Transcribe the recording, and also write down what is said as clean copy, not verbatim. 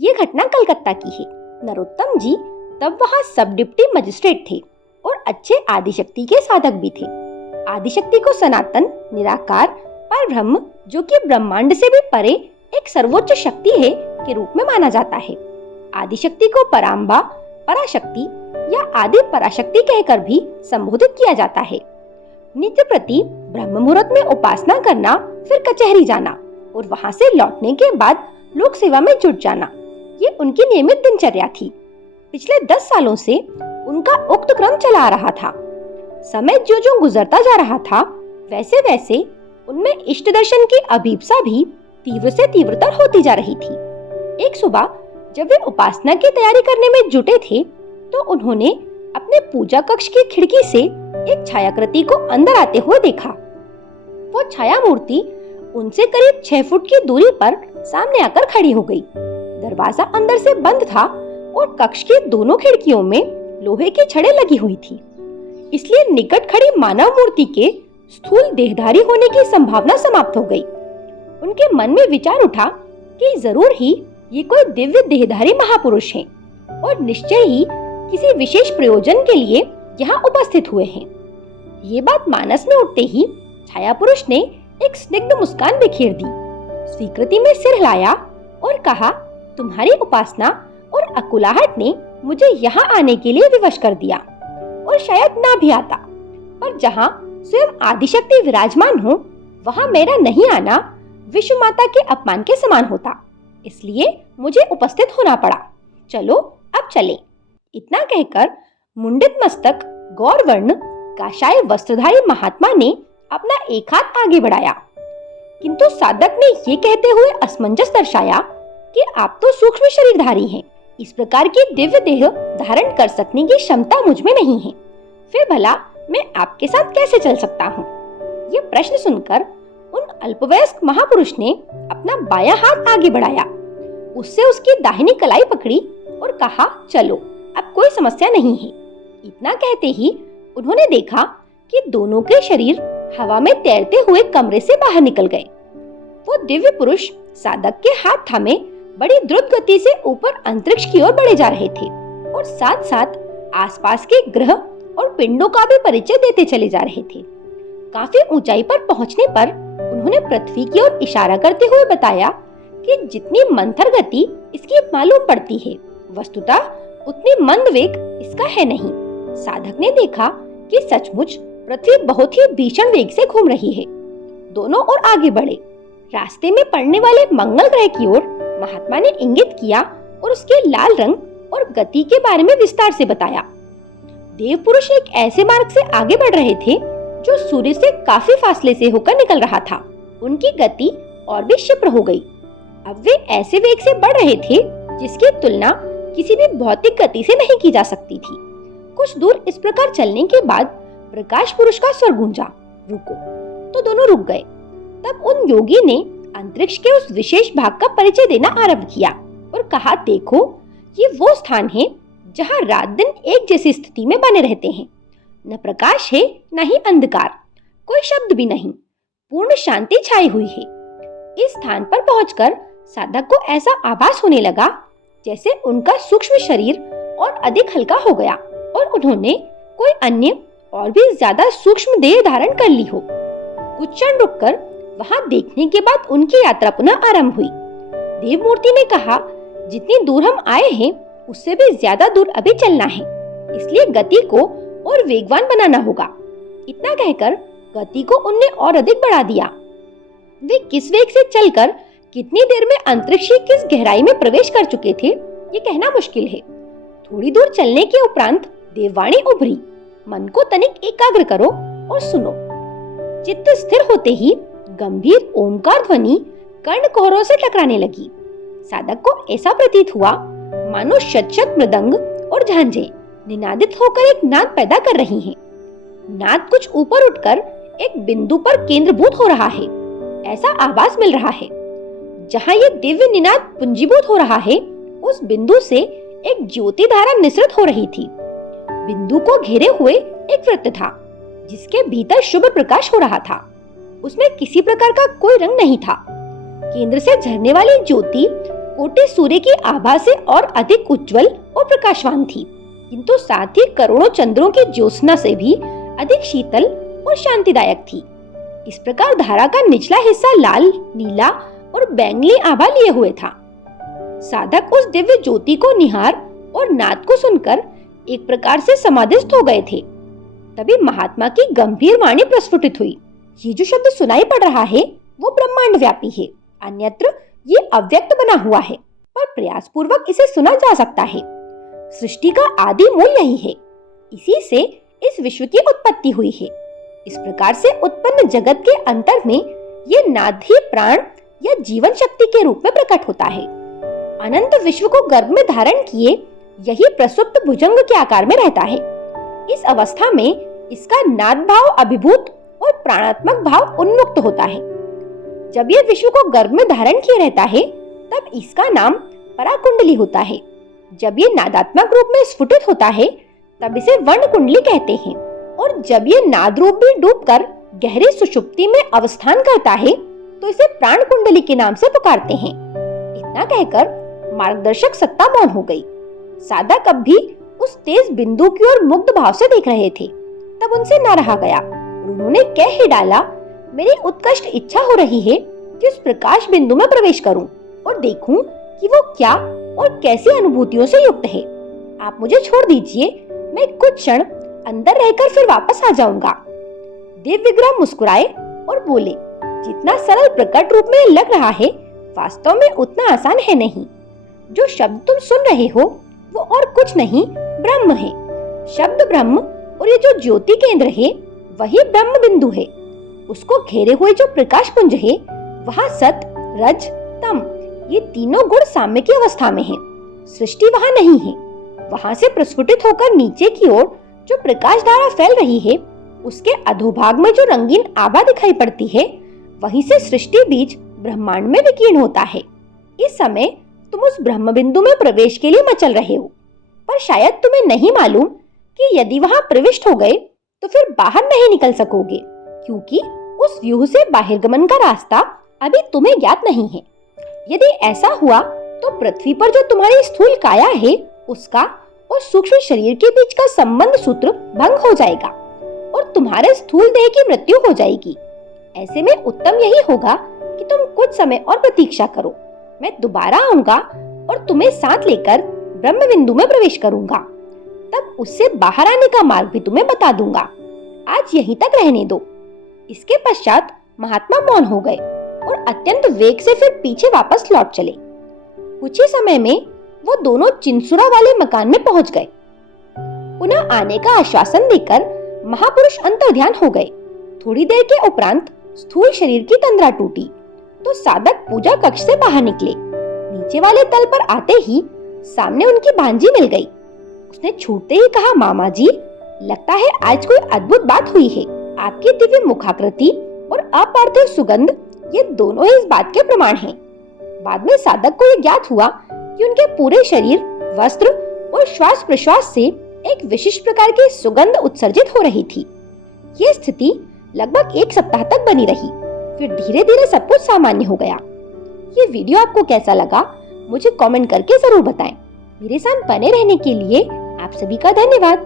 ये घटना कलकत्ता की है। नरोत्तम जी तब वहाँ सब डिप्टी मजिस्ट्रेट थे और अच्छे आदिशक्ति के साधक भी थे। आदिशक्ति को सनातन, निराकार, परब्रह्म जो कि ब्रह्मांड से भी परे एक सर्वोच्च शक्ति है के रूप में माना जाता है। आदिशक्ति को पराम्बा, पराशक्ति या आदि पराशक्ति कहकर भी संबोधित किया जाता है। नित्य प्रति ब्रह्म मुहूर्त में उपासना करना, फिर कचहरी जाना और वहां से लौटने के बाद लोक सेवा में जुट जाना, ये उनकी नियमित दिनचर्या थी। पिछले 10 सालों से उनका उक्त क्रम चला आ रहा था। समय जो गुजरता जा रहा था, वैसे वैसे उनमें इष्ट दर्शन की अभीप्सा भी तीव्र से तीव्रतर होती जा रही थी। एक सुबह जब वे उपासना की तैयारी करने में जुटे थे, तो उन्होंने अपने पूजा कक्ष की खिड़की से एक छायाकृति को अंदर आते हुए देखा। वो छाया मूर्ति उनसे करीब 6 फुट की दूरी पर सामने आकर खड़ी हो गई। दरवाजा अंदर से बंद था और कक्ष की दोनों खिड़कियों में लोहे की छड़ें लगी हुई थी, इसलिए निकट खड़ी मानव मूर्ति के स्थूल देहधारी होने की संभावना समाप्त हो गई। उनके मन में विचार उठा कि जरूर ही ये कोई दिव्य देहधारी महापुरुष हैं और निश्चय ही किसी विशेष प्रयोजन के लिए यहाँ उपस्थित हुए हैं। ये बात मानस में उठते ही छाया पुरुष ने एक स्निग्ध मुस्कान बिखेर दी, स्वीकृति में सिर हिलाया और कहा, तुम्हारी उपासना और अकुलाहट ने मुझे यहाँ आने के लिए विवश कर दिया और शायद ना भी आता, पर जहाँ स्वयं आदिशक्ति विराजमान हो, वहाँ मेरा नहीं आना विश्व माता के अपमान के समान होता, इसलिए मुझे उपस्थित होना पड़ा। चलो अब चले। इतना कहकर मुंडित मस्तक गौरवर्ण काशाय वस्त्रधारी महात्मा ने अपना एक हाथ आगे बढ़ाया, किंतु साधक ने ये कहते हुए असमंजस दर्शाया कि आप तो सूक्ष्म शरीरधारी हैं, इस प्रकार की दिव्य देह धारण कर सकने की क्षमता मुझ में नहीं है, फिर भला मैं आपके साथ कैसे चल सकता हूँ? ये प्रश्न सुनकर उन अल्पवयस्क महापुरुष ने अपना बायां हाथ आगे बढ़ाया, उससे उसकी दाहिनी कलाई पकड़ी और कहा, चलो अब कोई समस्या नहीं है। इतना कहते ही उन्होंने देखा कि दोनों के शरीर हवा में तैरते हुए कमरे से बाहर निकल गए। वो दिव्य पुरुष साधक के हाथ थामे बड़ी द्रुत गति से ऊपर अंतरिक्ष की ओर बढ़े जा रहे थे और साथ साथ आसपास के ग्रह और पिंडों का भी परिचय देते चले जा रहे थे। काफी ऊंचाई पर पहुंचने पर उन्होंने पृथ्वी की ओर इशारा करते हुए बताया कि जितनी मंथर गति इसकी मालूम पड़ती है, वस्तुतः उतनी मंद वेग इसका है नहीं। साधक ने देखा कि सचमुच पृथ्वी बहुत ही भीषण वेग से घूम रही है। दोनों ओर आगे बढ़े। रास्ते में पड़ने वाले मंगल ग्रह की ओर महात्मा ने इंगित किया और उसके लाल रंग और गति के बारे में विस्तार से बताया। देव पुरुष एक ऐसे मार्ग से आगे बढ़ रहे थे जो सूर्य से काफी फासले से होकर निकल रहा था। उनकी गति और भी क्षिप्र हो गई। अब वे ऐसे वेग से बढ़ रहे थे जिसकी तुलना किसी भी भौतिक गति से नहीं की जा सकती थी। कुछ दूर इस प्रकार चलने के बाद प्रकाश पुरुष का स्वर गूंजा, रुको। तो दोनों रुक गए। तब उन योगी ने अंतरिक्ष के उस विशेष भाग का परिचय देना आरंभ किया और कहा, देखो ये वो स्थान है जहाँ रात दिन एक जैसी स्थिति में बने रहते हैं। न प्रकाश है न ही अंधकार, कोई शब्द भी नहीं, पूर्ण शांति छाई हुई है। इस स्थान पर पहुंचकर साधक को ऐसा आभास होने लगा जैसे उनका सूक्ष्म शरीर और अधिक हल्का हो गया और उन्होंने कोई अन्य और भी ज्यादा सूक्ष्म देह धारण कर ली हो। कुछ क्षण रुककर वहां देखने के बाद उनकी यात्रा पुनः आरंभ हुई। देव मूर्ति ने कहा, जितनी दूर हम आए हैं उससे भी ज्यादा दूर अभी चलना है, इसलिए गति को और वेगवान बनाना होगा। इतना कहकर गति को उनने और अधिक बढ़ा दिया। वे किस वेग से चलकर कितनी देर में अंतरिक्ष की किस गहराई में प्रवेश कर चुके थे, ये कहना मुश्किल है। थोड़ी दूर चलने के उपरांत देववाणी उभरी, मन को तनिक एकाग्र करो और सुनो। चित्त स्थिर होते ही गंभीर ओमकार ध्वनि कर्णकुहरों से टकराने लगी। साधक को ऐसा प्रतीत हुआ मानो शत-शत मृदंग और झांझें निनादित होकर एक नाद पैदा कर रही हैं। नाद कुछ ऊपर उठकर एक बिंदु पर केंद्रभूत हो रहा है, ऐसा आभास मिल रहा है। जहाँ ये दिव्य निनाद पुंजीभूत हो रहा है, उस बिंदु से एक ज्योति धारा निसृत हो रही थी। बिंदु को घेरे हुए एक वृत्त था, जिसके भीतर शुभ प्रकाश हो रहा था। उसमें किसी प्रकार का कोई रंग नहीं था। केंद्र से झरने वाली ज्योति कोटे सूर्य की आभा से और अधिक उज्जवल और प्रकाशवान थी, किंतु साथ ही करोड़ों चंद्रों की ज्योत्सना से भी अधिक शीतल और शांतिदायक थी। इस प्रकार धारा का निचला हिस्सा लाल, नीला और बैंगनी आभा लिए हुए था। साधक उस दिव्य ज्योति को निहार और नाद को सुनकर एक प्रकार से समाधिस्थ हो गए थे। तभी महात्मा की गंभीर वाणी प्रस्फुटित हुई। ये जो शब्द सुनाई पड़ रहा है वो ब्रह्मांड व्यापी है, अन्यत्र ये अव्यक्त बना हुआ है, पर प्रयास पूर्वक इसे सुना जा सकता है। सृष्टि का आदि मूल यही है, इसी से इस विश्व की उत्पत्ति हुई है। इस प्रकार से उत्पन्न जगत के अंतर में ये नाद ही प्राण या जीवन शक्ति के रूप में प्रकट होता है। अनंत विश्व को गर्भ में धारण किए यही प्रसुप्त भुजंग के आकार में रहता है। इस अवस्था में इसका नाद भाव अभिभूत और प्राणात्मक भाव उन्मुक्त होता है। जब यह विश्व को गर्भ में धारण किए रहता है तब इसका नाम पराकुंडली होता है। जब ये नादात्मक रूप में स्फुटित होता है तब इसे वर्ण कुंडली कहते हैं, और जब ये नाद रूप भी डूबकर गहरी सुषुप्ति में अवस्थान करता है तो इसे प्राण कुंडली के नाम से पुकारते हैं। इतना कहकर मार्गदर्शक सत्ता मौन हो गई। साधक अब भी उस तेज बिंदु की ओर मुग्ध भाव से देख रहे थे। तब उनसे न रहा गया, उन्होंने कह ही डाला, मेरी उत्कष्ट इच्छा हो रही है कि उस प्रकाश बिंदु में प्रवेश करूं और देखूं कि वो क्या और कैसी अनुभूतियों से युक्त है। आप मुझे छोड़ दीजिए, मैं कुछ क्षण अंदर रहकर फिर वापस आ जाऊंगा। देव विग्रह मुस्कुराए और बोले, जितना सरल प्रकट रूप में लग रहा है वास्तव में उतना आसान है नहीं। जो शब्द तुम सुन रहे हो वो और कुछ नहीं, ब्रह्म है। शब्द ब्रह्म और ये जो ज्योति केंद्र है वही ब्रह्म बिंदु है। उसको घेरे हुए जो प्रकाश पुंज है वहाँ सत, रज, तम ये तीनों गुण साम्य की अवस्था में है। सृष्टि वहाँ नहीं है। वहाँ से प्रस्फुटित होकर नीचे की ओर जो प्रकाश धारा फैल रही है उसके अधोभाग में जो रंगीन आभा दिखाई पड़ती है वहीं से सृष्टि बीज ब्रह्मांड में विकीर्ण होता है। इस समय तुम उस ब्रह्म बिंदु में प्रवेश के लिए मचल रहे हो, पर शायद तुम्हें नहीं मालूम कि यदि वहाँ प्रविष्ट हो गए तो फिर बाहर नहीं निकल सकोगे, क्योंकि उस व्यूह से बाहिर्गमन का रास्ता अभी तुम्हें ज्ञात नहीं है। यदि ऐसा हुआ तो पृथ्वी पर जो तुम्हारी स्थूल काया है उसका और सूक्ष्म शरीर के बीच का संबंध सूत्र भंग हो जाएगा और तुम्हारे स्थूल देह की मृत्यु हो जाएगी। ऐसे में उत्तम यही होगा कि तुम कुछ समय और प्रतीक्षा करो। मैं दोबारा आऊंगा और तुम्हें साथ लेकर ब्रह्म बिंदु में प्रवेश करूंगा। तब उससे बाहर आने का मार्ग भी तुम्हें बता दूंगा। आज यहीं तक रहने दो। इसके पश्चात महात्मा मौन हो गए और अत्यंत वेग से फिर पीछे वापस लौट चले। कुछ ही समय में वो दोनों चिंसुरा वाले मकान में पहुंच गए। पुनः आने का आश्वासन देकर महापुरुष अंतर्ध्यान हो गए। थोड़ी देर के उपरांत स्थूल शरीर की तंद्रा टूटी तो साधक पूजा कक्ष से बाहर निकले। नीचे वाले तल पर आते ही सामने उनकी भांजी मिल गई। उसने छूटते ही कहा, मामा जी, लगता है आज कोई अद्भुत बात हुई है। आपकी दिव्य मुखाकृति और अपार्थिव सुगंध ये दोनों ही इस बात के प्रमाण हैं। बाद में साधक को यह ज्ञात हुआ कि उनके पूरे शरीर, वस्त्र और श्वास प्रश्वास से एक विशिष्ट प्रकार की सुगंध उत्सर्जित हो रही थी। ये स्थिति लगभग 1 सप्ताह तक बनी रही। फिर धीरे धीरे सब कुछ सामान्य हो गया। ये वीडियो आपको कैसा लगा मुझे कमेंट करके जरूर बताएं। मेरे साथ बने रहने के लिए आप सभी का धन्यवाद।